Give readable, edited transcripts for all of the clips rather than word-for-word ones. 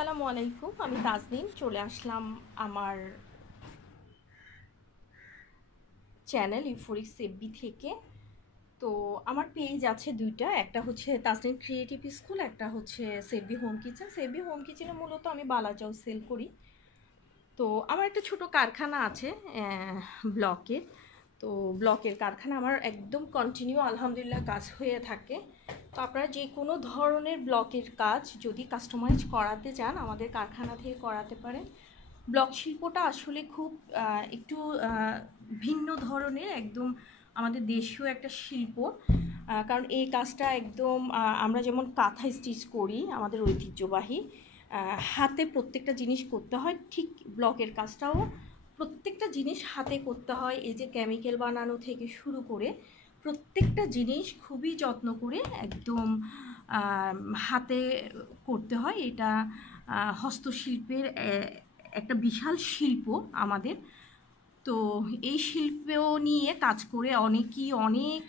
আসসালামু আলাইকুম, আমি তাজনীন চলে আসলাম আমার চ্যানেল ইউফোরিক সেববি থেকে। তো আমার পেজ আছে দুইটা, একটা হচ্ছে তাজনীন ক্রিয়েটিভ স্কুল, একটা হচ্ছে সেববি হোম কিচেন। সেববি হোম কিচেনে মূলত আমি বালাচাও সেল করি। তো আমার একটা ছোট কারখানা আছে ব্লকের। তো ব্লকের কারখানা আমার একদম কন্টিনিউ আলহামদুলিল্লাহ কাজ হয়ে থাকে। তো আপনারা যে কোনো ধরনের ব্লকের কাজ যদি কাস্টমাইজ করাতে চান আমাদের কারখানা থেকে করাতে পারেন। ব্লক শিল্পটা আসলে খুব একটু ভিন্ন ধরনের, একদম আমাদের দেশীয় একটা শিল্প। কারণ এই কাজটা একদম আমরা যেমন কাঁথা স্টিচ করি আমাদের ঐতিহ্যবাহী, হাতে প্রত্যেকটা জিনিস করতে হয়, ঠিক ব্লকের কাজটাও প্রত্যেকটা জিনিস হাতে করতে হয়। এই যে কেমিক্যাল বানানো থেকে শুরু করে প্রত্যেকটা জিনিস খুবই যত্ন করে একদম হাতে করতে হয়। এটা হস্তশিল্পের একটা বিশাল শিল্প আমাদের। তো এই শিল্প নিয়ে কাজ করে অনেকেই অনেক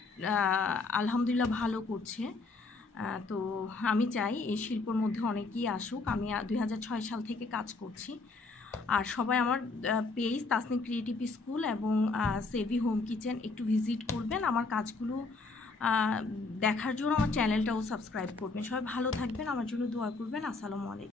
আলহামদুলিল্লাহ ভালো করছে। তো আমি চাই এই শিল্পর মধ্যে অনেকেই আসুক। আমি 2006 সাল থেকে কাজ করছি। আর সবাই আমার পেজ তাসনিম ক্রিয়েটিভ স্কুল এবং সেভি হোম কিচেন একটু ভিজিট করবেন, আমার কাজগুলো দেখার জন্য আমার চ্যানেলটাও সাবস্ক্রাইব করবেন। সবাই ভালো থাকবেন, আমার জন্য দোয়া করবেন। আসসালামু আলাইকুম।